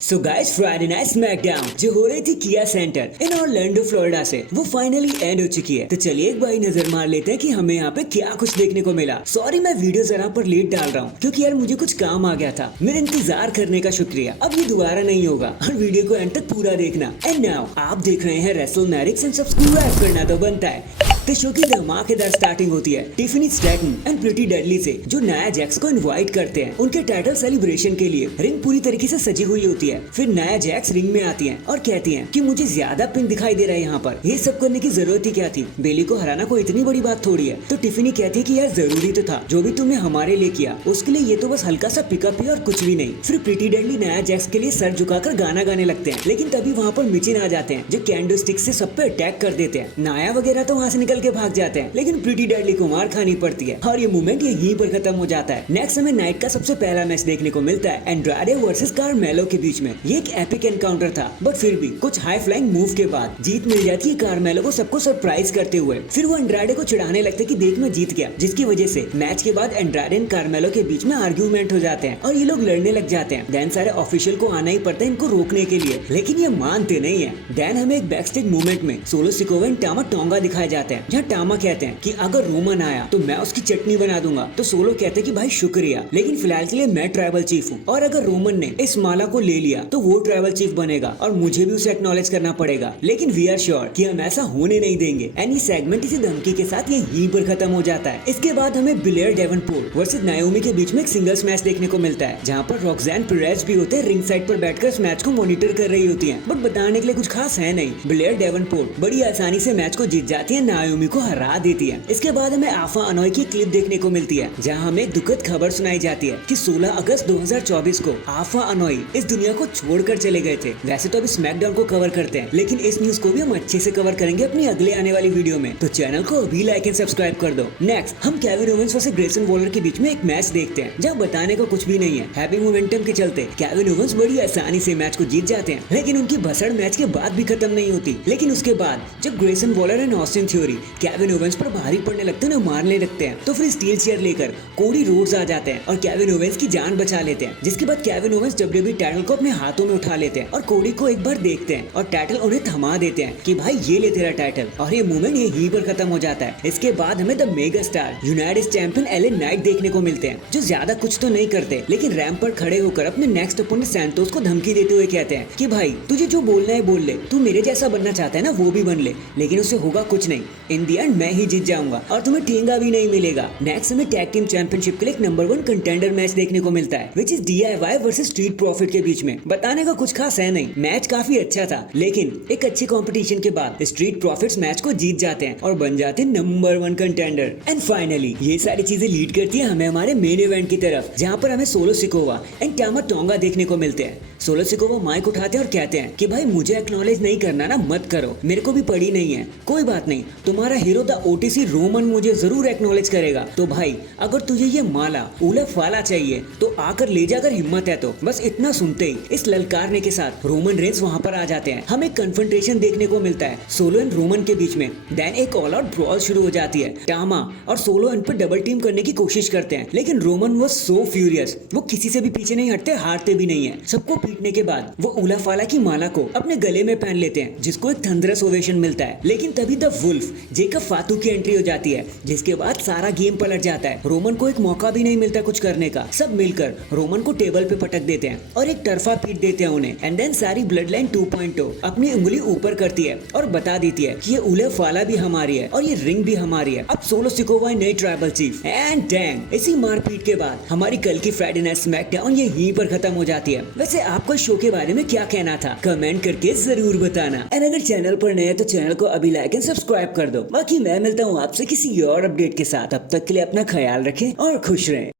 So guys Friday night SmackDown जो हो रही थी किया सेंटर इन ऑरलैंडो फ्लोरिडा से वो फाइनली एंड हो चुकी है। तो चलिए एक बार नजर मार लेते हैं कि हमें यहाँ पे क्या कुछ देखने को मिला। सॉरी मैं वीडियो जरा पर लेट डाल रहा हूँ क्योंकि यार मुझे कुछ काम आ गया था। मेरे इंतजार करने का शुक्रिया। अब ये दोबारा नहीं होगा और वीडियो को एंड तक पूरा देखना। एंड नाउ आप देख रहे हैं रेसलमैनिक्स एंड सब्सक्राइब करना तो बनता है। तो शो की धमाकेदार स्टार्टिंग होती है Tiffany Stratton and pretty deadly से जो नाया जैक्स को इनवाइट करते हैं उनके टाइटल सेलिब्रेशन के लिए। रिंग पूरी तरीके से सजी हुई होती है। फिर नाया जैक्स रिंग में आती हैं और कहती हैं कि मुझे ज्यादा पिंक दिखाई दे रहा है यहाँ पर। ये सब करने की जरूरत ही क्या थी? बेली को हराना कोई इतनी बड़ी बात थोड़ी है। तो टिफनी कहती है कि यार जरूरी तो था, जो भी तुमने हमारे लिए किया उसके लिए ये तो बस हल्का सा पिकअप ही और कुछ भी नहीं। फिर प्रिटी डेडली नाया जैक्स के लिए सर झुकाकर गाना गाने लगते हैं। लेकिन तभी वहाँ पर मिचिन आ जाते हैं जो कैंडो स्टिक से सब पे अटैक कर देते हैं। नाया वगैरह तो वहाँ से निकल के भाग जाते हैं लेकिन प्रिटी डेडली को मार खानी पड़ती है और ये मूवमेंट यहीं पर खत्म हो जाता है। नेक्स्ट हमें नाइट का सबसे पहला मैच देखने को मिलता है एंड्राडे वर्सेस कार्मेलो के बीच में। ये एक एपिक एनकाउंटर था बट फिर भी कुछ हाई फ्लाइंग मूव के बाद जीत मिल जाती है कार्मेलो को सबको सरप्राइज करते हुए। फिर वो एंड्राडे को चिढ़ाने लगते कि देख मैं जीत गया, जिसकी वजह से मैच के बाद एंड्राडे एंड कार्मेलो के बीच में आर्ग्यूमेंट हो जाते हैं और ये लोग लड़ने लग जाते हैं। देन सारे ऑफिशियल को आना ही पड़ता है इनको रोकने के लिए, लेकिन ये मानते नहीं है। देन हमें एक बैकस्टेज मूवमेंट में सोलो सिकोवा एंड टामा टोंगा दिखाए जाते हैं जहाँ टामा कहते हैं कि अगर रोमन आया तो मैं उसकी चटनी बना दूंगा। तो सोलो कहते हैं कि भाई शुक्रिया, लेकिन फिलहाल के लिए मैं ट्राइबल चीफ हूँ और अगर रोमन ने इस माला को ले लिया तो वो ट्राइबल चीफ बनेगा और मुझे भी उसे एक्नॉलेज करना पड़ेगा। लेकिन वी आर श्योर कि हम ऐसा होने नहीं देंगे। एंड ये सेगमेंट इसी धमकी के साथ यहीं पर खत्म हो जाता है। इसके बाद हमें बिलेयर डेवनपोर्ट वर्सेस नायोमी के बीच में एक सिंगल्स मैच देखने को मिलता है जहाँ पर रॉक्सैन पेरेज भी होते हैं रिंग साइड पर बैठकर इस मैच को मॉनिटर कर रही होती है। बट बताने के लिए कुछ खास है नहीं। बिलेयर डेवनपोर्ट बड़ी आसानी से मैच को जीत जाती है, नायोमी को हरा देती है। इसके बाद हमें आफा अनोई की क्लिप देखने को मिलती है जहां हमें एक दुखद खबर सुनाई जाती है कि 16 अगस्त 2024 को आफा अनोई इस दुनिया को छोड़कर चले गए थे। वैसे तो अभी स्मैकडाउन को कवर करते हैं लेकिन इस न्यूज को भी हम अच्छे से कवर करेंगे अपनी अगले आने वाली वीडियो में, तो चैनल को अभी लाइक एंड सब्सक्राइब कर दो। नेक्स्ट हम Kevin Owens versus Grayson Waller के बीच में एक मैच देखते हैं जहाँ बताने को कुछ भी नहीं है। हैप्पी मोमेंटम के चलते केविन ओवेंस बड़ी आसानी से मैच को जीत जाते हैं, लेकिन उनकी भसड़ मैच के बाद भी खत्म नहीं होती। लेकिन उसके बाद जब Grayson Waller and Austin theory Kevin Owens पर भारी पड़ने लगते हैं, मारने लगते हैं, तो फिर स्टील चेयर लेकर कोडी रोड्स आ जाते हैं और केविन ओवेंस की जान बचा लेते हैं। जिसके बाद केविन ओवेंस डब्ल्यूडब्ल्यूई टाइटल को अपने हाथों में उठा लेते हैं और कोडी को एक बार देखते हैं और टाइटल उन्हें थमा देते हैं कि भाई ये ले तेरा टाइटल, और ये मूवमेंट यहीं पर खत्म हो जाता है। इसके बाद हमें the mega star United champion LA Knight देखने को मिलते हैं जो ज्यादा कुछ तो नहीं करते लेकिन रैंप पर खड़े होकर अपने नेक्स्ट ओपोनेंट सैंटोस को धमकी देते हुए कहते हैं कि भाई तुझे जो बोलना है बोल ले, तू मेरे जैसा बनना चाहता है ना वो भी बन ले, लेकिन उससे होगा कुछ नहीं। इन दी एंड मैं ही जीत जाऊंगा और तुम्हें ठेंगा भी नहीं मिलेगा। नेक्स्ट हमें टैग टीम चैंपियनशिप के लिए एक नंबर 1 कंटेंडर मैच देखने को मिलता है which is DIY versus street profit के बीच में। बताने का कुछ खास है नहीं, मैच काफी अच्छा था लेकिन एक अच्छे कंपटीशन के बाद स्ट्रीट प्रॉफिट्स मैच को जीत जाते हैं और बन जाते हैं नंबर 1 कंटेंडर। एंड फाइनली ये सारी चीजें लीड करती है हमें हमारे मेन इवेंट की तरफ जहाँ पर हमें सोलो सिकोवा एंड टामा टोंगा देखने को मिलते हैं। सोलो सिकोवा माइक उठाते हैं और कहते हैं कि भाई मुझे एक्नॉलेज नहीं करना ना मत करो, मेरे को भी पड़ी नहीं है, कोई बात नहीं, तुम्हारा हीरो द OTC रोमन मुझे जरूर एक्नॉलेज करेगा। तो भाई अगर तुझे ये माला उलफ वाला चाहिए तो आकर ले जाकर, हिम्मत है तो। बस इतना सुनते ही इस ललकारने के साथ रोमन रेंस वहाँ पर आ जाते हैं। हमें कन्फ्रंटेशन देखने को मिलता है सोलो एंड रोमन के बीच में। देन एक ऑल आउट ब्रॉल शुरू हो जाती है। टामा और सोलो इन पर डबल टीम करने की कोशिश करते हैं लेकिन रोमन वाज सो फ्यूरियस, वो किसी से भी पीछे नहीं हटते, हारते भी नहीं है। सबको पीटने के बाद वो उलफ वाला की माला को अपने गले में पहन लेते हैं जिसको एक थंडरस ओवेशन मिलता है। लेकिन तभी द वुल्फ जेकब फातू की एंट्री हो जाती है जिसके बाद सारा गेम पलट जाता है। रोमन को एक मौका भी नहीं मिलता कुछ करने का। सब मिलकर रोमन को टेबल पे पटक देते हैं और एक तरफा पीट देते हैं उन्हें। एंड देन सारी ब्लड लाइन 2.0 अपनी उंगली ऊपर करती है और बता देती है कि ये उलफ वाला भी हमारी है और ये रिंग भी हमारी है। अब सोलो सिकोवा नई ट्राइबल चीफ। एंड डैंग इसी मारपीट के बाद हमारी कल की फ्राइडे नाइट स्मैकडाउन यहीं पर खत्म हो जाती है। वैसे आपको शो के बारे में क्या कहना था कमेंट करके जरूर बताना। एंड अगर चैनल पर नए तो चैनल को अभी लाइक एंड सब्सक्राइब कर दो। बाकी मैं मिलता हूँ आपसे किसी और अपडेट के साथ। अब तक के लिए अपना ख्याल रखें और खुश रहें।